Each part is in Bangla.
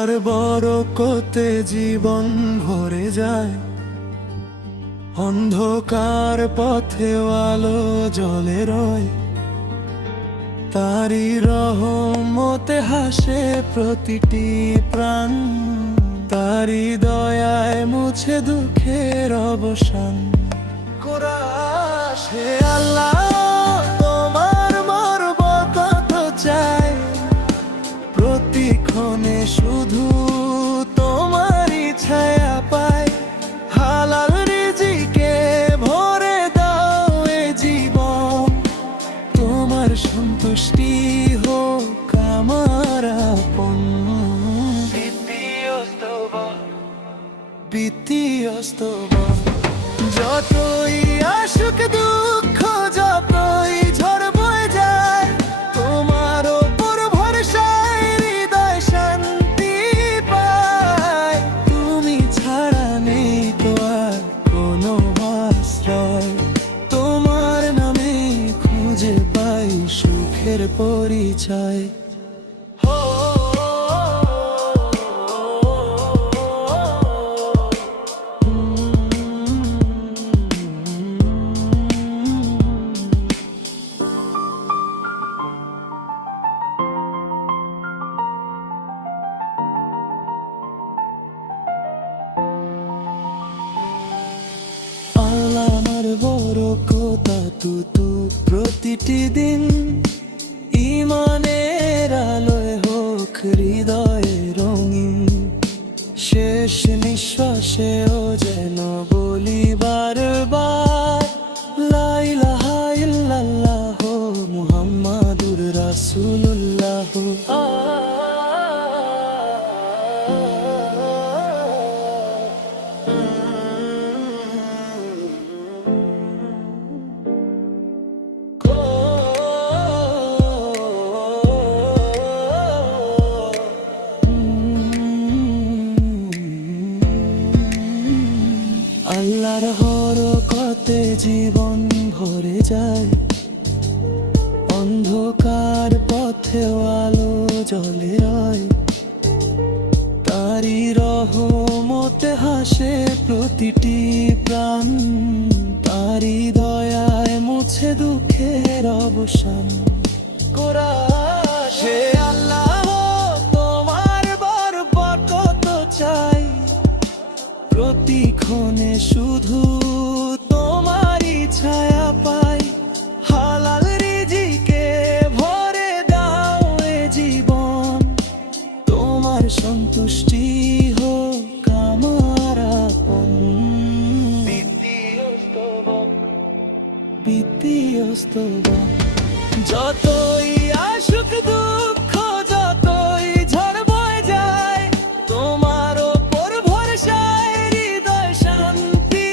আল্লাহর বরকতে জীবন ভরে যায়, অন্ধকার পথে আলো জ্বলে রয়। তারি রহমতে হাসে প্রতিটি প্রাণ, তারি দয়ায় মুছে দুঃখের অবসান। হে আল্লাহ, তোমার মরবত চাই, প্রতিক্ষণে শুধু তোমারই ছায়া পাই। হালাল রিজিকে ভরে দাও এ জীবন, তোমার সন্তুষ্টি হোক আমার আপন। দ্বিতীয় স্তবক যতই আসুক দুঃখ, যতই ঝড় বয়ে যায়, তোমার ওপর ভরসায় হৃদয় শান্তি পায়। তুমি ছাড়া নেই তো আর কোনো আশ্রয়, তোমার নামে খুঁজে পাই সুখের পরিচয়। আমার বরকত তুতু প্রতিটি দিন, ঈমানের আলোয় হোক হৃদয়ে রঙিন। শেষ নিঃশ্বাসেও যেন বলি বারবার, লা ইলাহা ইল্লাল্লাহ মুহাম্মাদুর রাসূলুল্লাহ। আল্লাহর বরকতে জীবন ভরে যায়, অন্ধকার পথে আলো জ্বলে রয়। তারি রহমতে হাসে প্রতিটি প্রাণ, তারি দয়ায় মুছে দুঃখের অবসান। হে আল্লাহ, তোমার বরকত চাই, প্রতিক্ষণে শুধু তোমারই ছায়া পাই। হালাল রিজিকে ভরে দাও এ জীবন, তোমার সন্তুষ্টি হোক আমার আপন। দ্বিতীয় স্তবক যতই আসুক দুঃখ, যতই ঝড় বয়ে যায়, তোমার ওপর ভরসায় হৃদয় শান্তি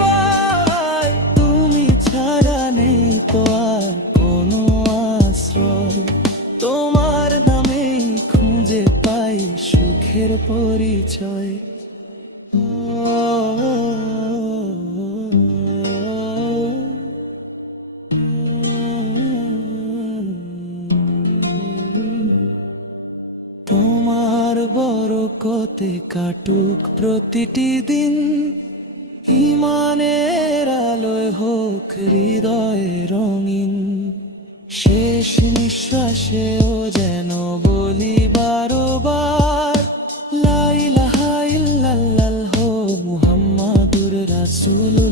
পায়। তুমি ছাড়া নেই তো আর কোনো আশ্রয়, তোমার নামেই খুঁজে পাই সুখের পরিচয়। তোমার বরকতে কাটুক প্রতিটি দিন, ঈমানের আলোয় হোক হৃদয়ে রঙিন। শেষ নিঃশ্বাসেও যেন বলি বারবার, লা ইলাহা ইল্লাল্লাহ মুহাম্মাদুর রাসূলুল্লাহ।